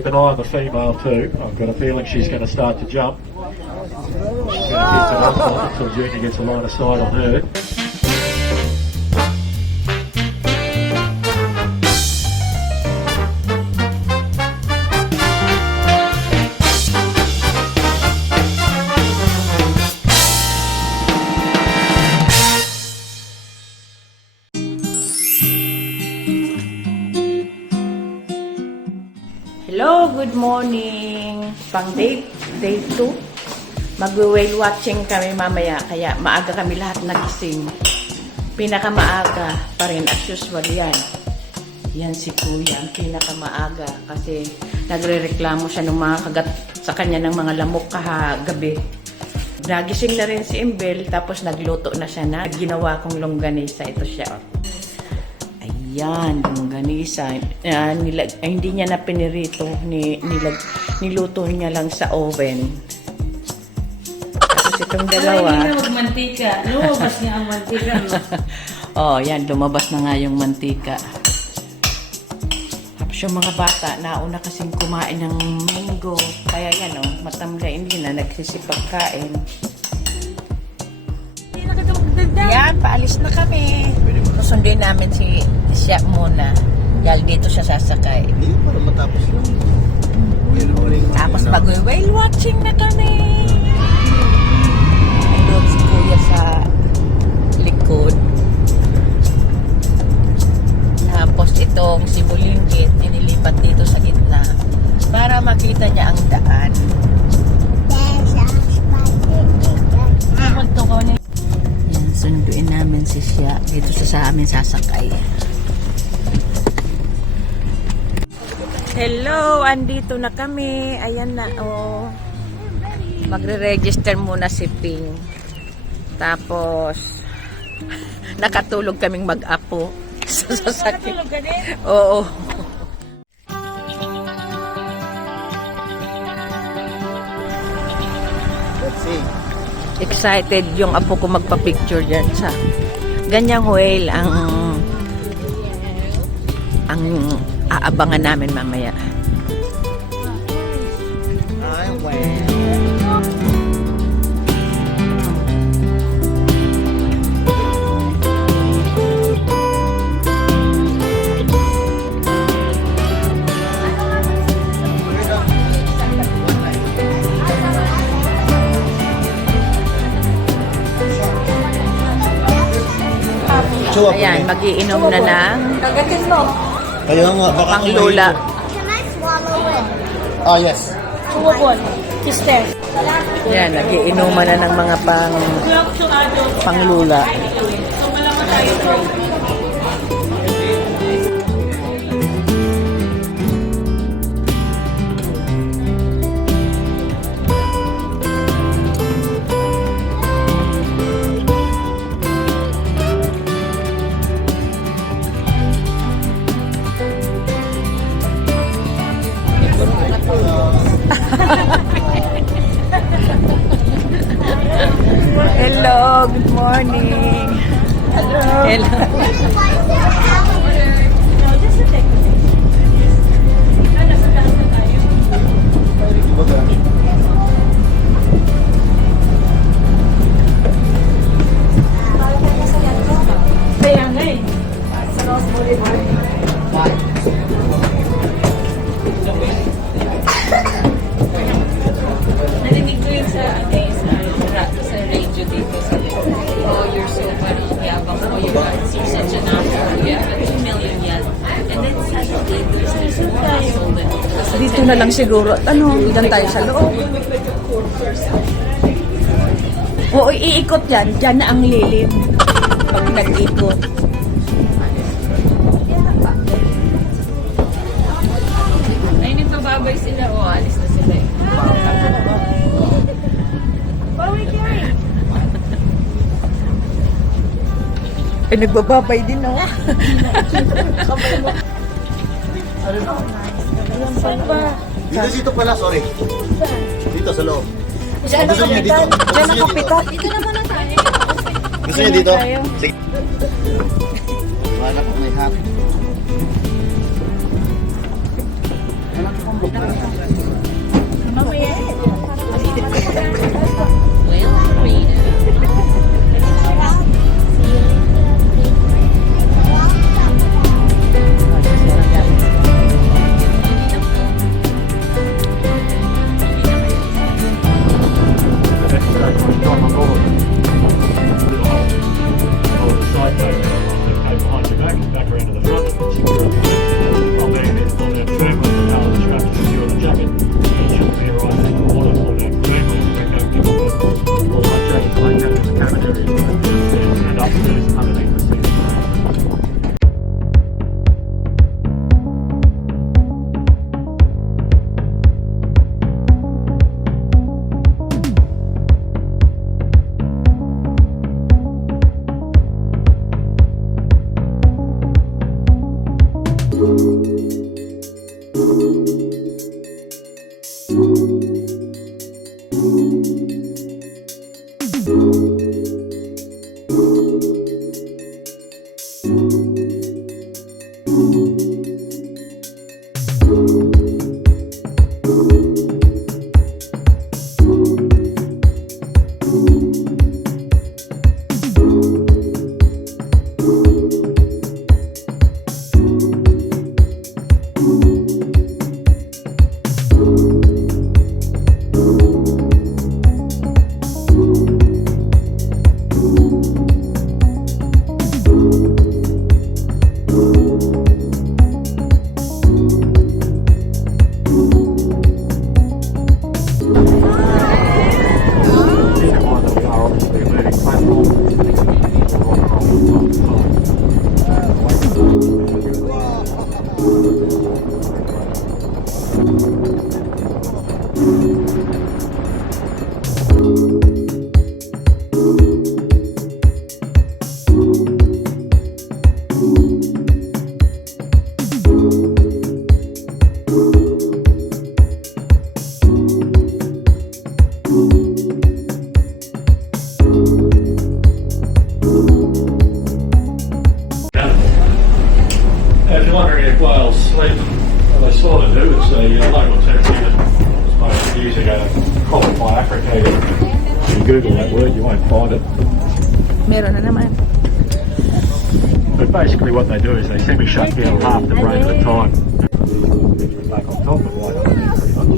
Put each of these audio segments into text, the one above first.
keep an eye on the female too. I've got a feeling she's going to start to jump. She's going to keep it up until Junior gets a line of sight on her. Hello, good morning. Pang day 2. Mag-whale watching kami mamaya, kaya maaga kami lahat nagising. Pinakamaaga pa rin as usual yan. Yan si Kuya, ang pinakamaaga kasi nagre-reklamo siya ng mga kagat sa kanya ng mga lamok kahagabi. Nagising na rin si Imbel, tapos nagluto na siya na ginawa kong longganisa. Ito siya. Ayan, longganisa. Hindi niya na pinirito. Niluto niya lang sa oven. Tapos itong dalawa. Hindi na magmantika. Lumabas niya ang mantika. Oh, yan. Lumabas na nga yung mantika. Tapos yung mga bata, nauna kasing kumain ng mango. Kaya yan, oh, matamlay. Hindi na nagsisipagkain. Yan, paalis na kami. Susunduin namin siya muna. Dahil dito siya sasakay. Hindi para matapos lang. Tapos mag-whale watching na kami. Nandun si Kuya sa likod. Tapos itong si Bulinggit, nililipat dito sa gitna para makita niya ang daan. Yan, sunduin namin si siya dito sa amin sasakay. Hello, andito na kami. Ayan na, oh. Magre-register muna si Ping. Tapos, nakatulog kaming mag-apo sa sasakyan. Nakatulog ka din? Oo. Let's see. Excited yung apo ko magpa-picture dyan sa ganyang whale ang aabangan namin mamaya. Ay, well. Ayan, magiinom na ng Kagatin mo. Kaya nga, baka Pang Lola. Can I swallow it? Ah, yes. Sumubon. Sister. Yan, nagiinuman na ng mga pang Lola. Hello, good morning. Hello. Kaya nga eh. Sa Rose Boulevard. Narinig ko yun sa radio dito sa oh, you're so funny. Yabang mo. You're such an actor. You have 2 million yan. And then suddenly, there's this muscle that Dito na lang siguro. Ano, diyan tayo sa loob. Oo, iikot yan. Diyan na ang lilim. Pag nag-ikot. ay nagbababay sila. O, alis na sila eh. Bawi kayo. Eh, nagbababay din ako. Dito pala, sorry. Dito sa loob. Gusto niyo dito? Diyan ang kapitan. Dito naman na tayo. Gusto niyo dito? Sige. Wala po may happy. If you're wondering if whales sleep, well, they sort of do. It's a local term given most years ago, called bifurcated. If you Google that word, you won't find it. Meron na naman. But basically what they do is they semi-shut down half the brain at a time. Back on top of white underneath pretty much.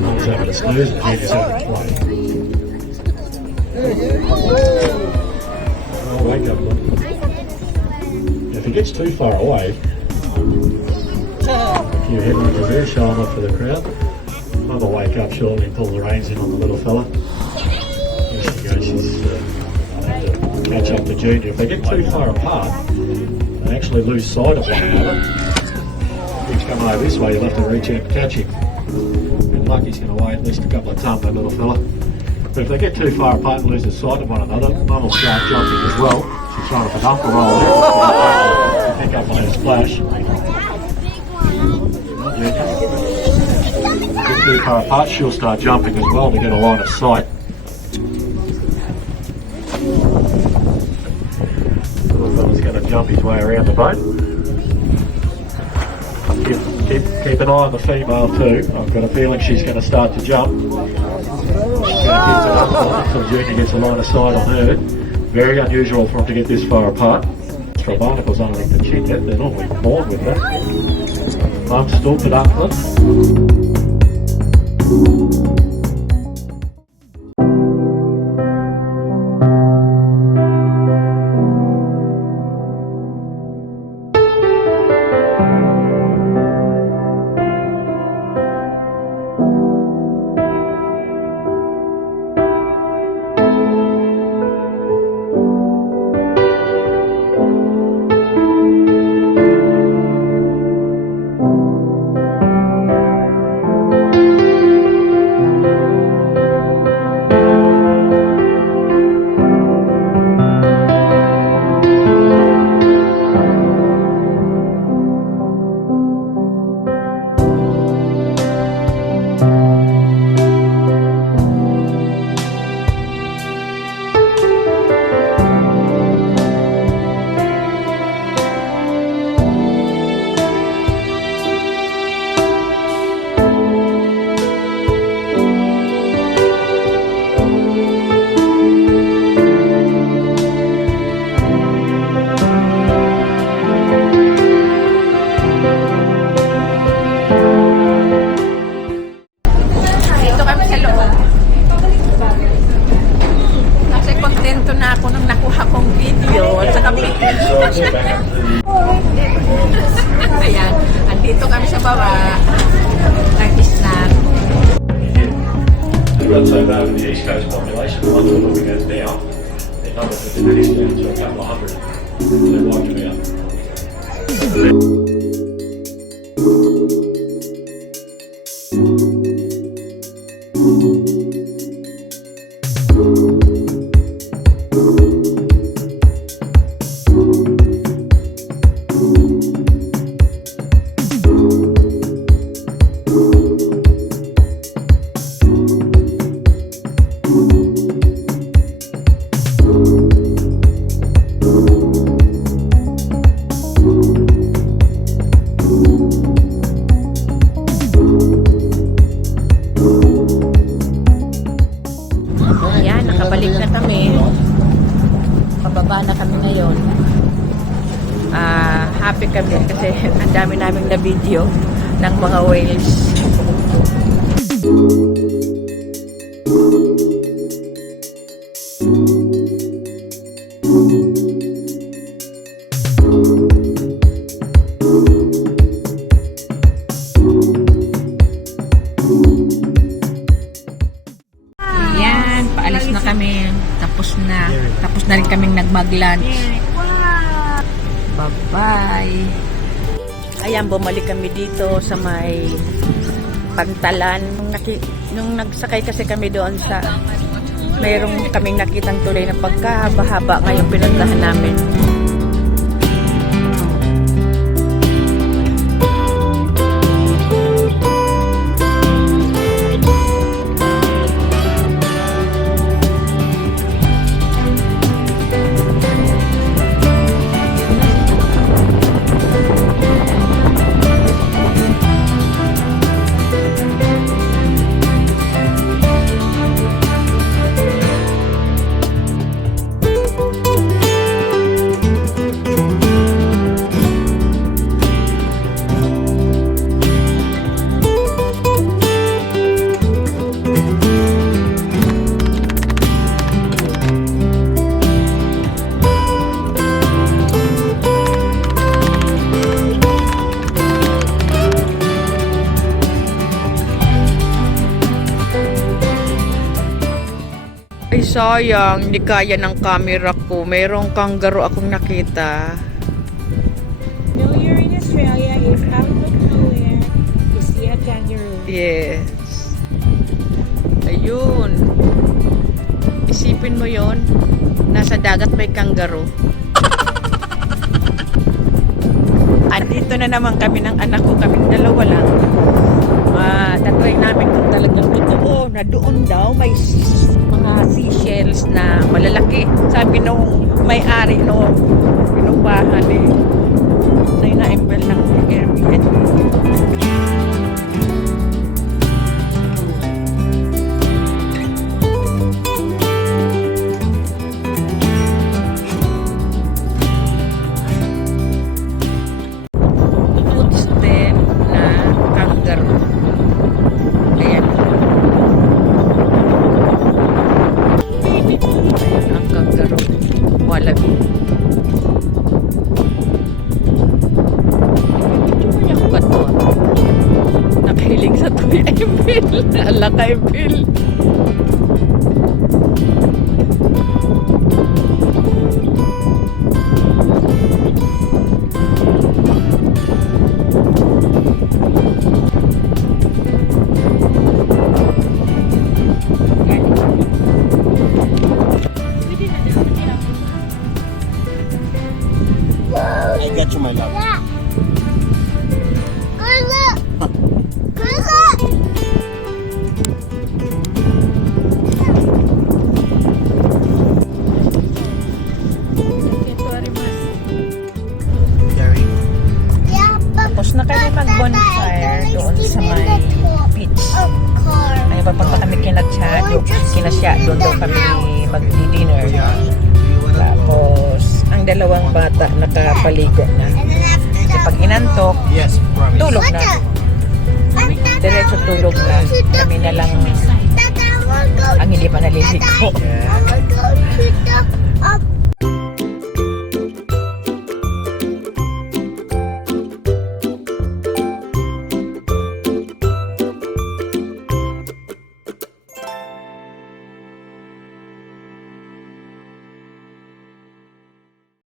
Mum's having a snooze and Jenny's having a play. Oh, wake up, look. If he gets too far away, if you head over there, show him up for the crowd. Mum will wake up shortly and pull the reins in on the little fella. There she goes, she's have to catch up to Junior. If they get too far apart, they actually lose sight of one another. He's coming over this way, you'll have to reach out and catch him. Good luck, he's going to weigh at least a couple of tonnes, that little fella. But if they get too far apart and lose the sight of one another, Mum will start jumping as well. She's trying to peduncle roll there to pick up on her splash. Get too far apart, she'll start jumping as well to get a line of sight. Little fella's going to jump his way around the boat. Keep an eye on the female too. I've got a feeling she's going to start to jump. She's going to keep it up until Junior gets a line of sight on her. Very unusual for them to get this far apart. For barnacles underneath the chin yet, they're normally born with that. Mum's still pedunculant. Ayan, andito kami sa baba. Nag-snack. Let's say that in the East Coast population, once we're looking at now, the numbers have diminished down to a couple of hundred. They're wiping out. na video ng mga whales. Yan, paalis na kami. Tapos na rin kaming nagmag-lunch. Bye-bye. Ayan, bumalik kami dito sa may Pantalan. Nung nagsakay kasi kami doon sa mayroong kaming nakitang tulay na pagkahaba-haba ngayong pinuntahan namin. Ay sayang, hindi kaya ng camera ko. Mayroong kangaroo akong nakita. No, you're in Australia. If out of nowhere, you see a kangaroo. Yes. Ayun. Isipin mo yon, nasa dagat may kangaroo. Andito na naman kami ng anak ko, kaming dalawa lang. Tatry namin kung talagang totoo na doon daw may mga seashells na malalaki. Sabi nung may-ari nung pinupahan na embel ng Airbnb. Footstep na kangaroo. Ayan. Ang kangaroo. Wallaby. Ito niya ko kato. Nakahiling sa tuwi Emil. Ala ka Emil. I got you, my love. Yeah. Good look. Good look. Gary. Yeah, but Tapos na kami mag-bonfire doon sa may beach. of car. Ay, papunta kami kina Chad, kina Sha, doon daw kami mag-dinner. Do you wanna go? Tapos, ang dalawang bata nakapaligo na. And then after Kasi that, pag inantok, Yes, promise. tulog na. Diretso tulog na. Kami na lang Tata, I wanna go. ang hindi pa naliligo. I wanna go to the